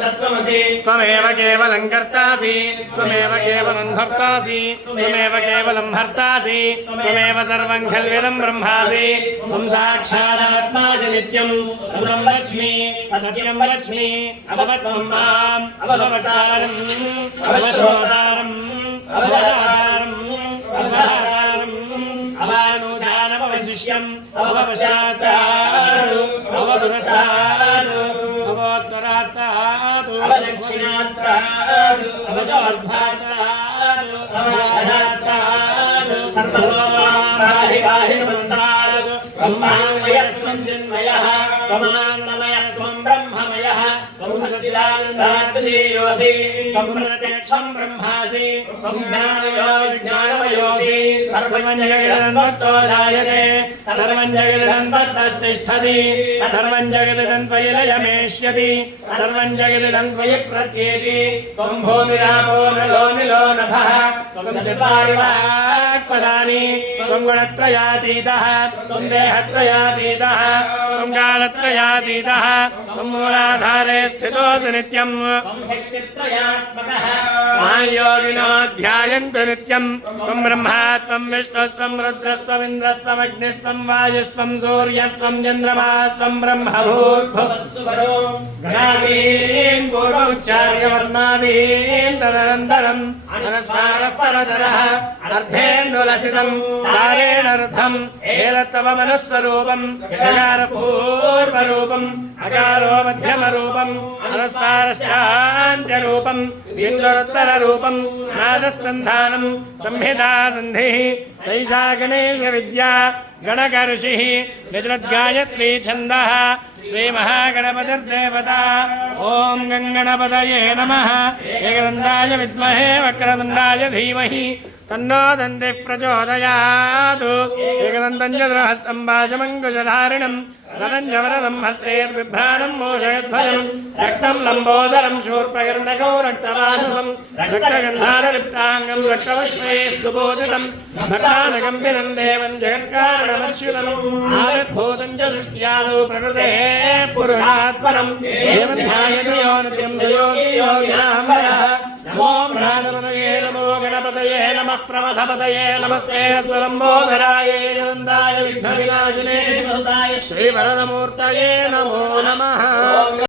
त्वमेव केवलं कर्तासि त्वमेव केवलं भर्तासि त्वमेव केवलं हर्तासि त्वमेव सर्वं खल्विदं ब्रह्मासि त्वं साक्षादात्मासि नित्यं अमृतं लक्ष्मी सत्यं लक्ष्मी अभवत्वं माम् अभवक्तारम् अवश्रोतारम् अवदातारम् अवधातारम् अवानुजानमवशिष्यम् अवपश्चात्तादु अवपुरस्तादु अवोत्तरात्तादु अवदक्षिणात्तादु अवजोर्भात्तादु अवधात्तादु सर्वोदमाहि पाहि समन्तादु ब्रह्मान्मयस्त्वं जन्मयः ब्रह्मानन्दमयस्त्वं ब्रह्ममयः त्वं सच्चिदानन्दाद्वितीयोऽसि त्वं प्रत्यक्षं ब्रह्मासि त्वं ज्ञानमयोऽसि सर्वं जगदन्वत्तो जायते सर्वं जगदन्वत्तस्तिष्ठति सर्वं जगदन्त्वयि लयमेष्यति सर्वं जगदन्त्वयि प्रत्येति त्वं भूमिरापो नलो निलो नभः त्वं चत्वारि वाक्पदानि त्वं गुणत्रयातीतः त्वं देहत्रयातीतः त्वं कालत्रयातीतः त्वं मूलाधारे स्थितोऽसि नित्यं योगिनो ध्यायन्तु नित्यं त्वं ब्रह्मा त्वं विष्णुस्त्वं रुद्रस्त्वमिन्द्रस्त्वमग्निस्त्वं वायुस्त्वं सूर्यस्त्वं चन्द्रमास्त्वं ब्रह्मभूर्भुवस्सुवरो गणादीन् पूर्वमुच्चार्य वर्णादीन् तदनन्तरम् अनुस्वारः परतरः अर्धेन्दुलसितं तारेण रुद्धम् एतत्तव मनस्वरूपम् यकारः पूर्वरूपम् अकारो मध्यमरूपम् अनुस्वारश्चान्त्यरूपम् बिन्दुरुत्तररूपम् नादस्सन्धानम् संहिता सन्धिः सैषा गणेशविद्या गणकऋषिः यजृद्गायत्री छन्दः श्रीमहागणपतिर्देवता ॐ गङ्गणपतये नमः एकदन्ताय विद्महे वक्रतुण्डाय धीमहि तन्नो दन्तिः प्रचोदयात् एकदन्तं चतुर्हस्तं पाशमङ्कुशधारिणं रथं च वरदं हस्तैर्बिभ्राणं मोषयध्वजं रक्तं लम्बोदरं शूर्पकर्णकौ रक्तवाससं रक्तगन्धारलिप्ताङ्गं रक्तपुष्पैः सुपूजितं भक्तानकम्पिनं देवं जगत्कारणमच्युतम् आविर्भूतं च सृष्ट्यादौ प्रकृतेः पुरुषात् परं एवं ध्यायति यो नित्यं स योगी योगिनां वरः नमो भ्रातपतये नमो गणपतये नमः प्रमथपतये नमस्ते स्वलम्बोदराय नन्दाय विघ्नविनाशिने श्रीवरदमूर्तये नमो नमः।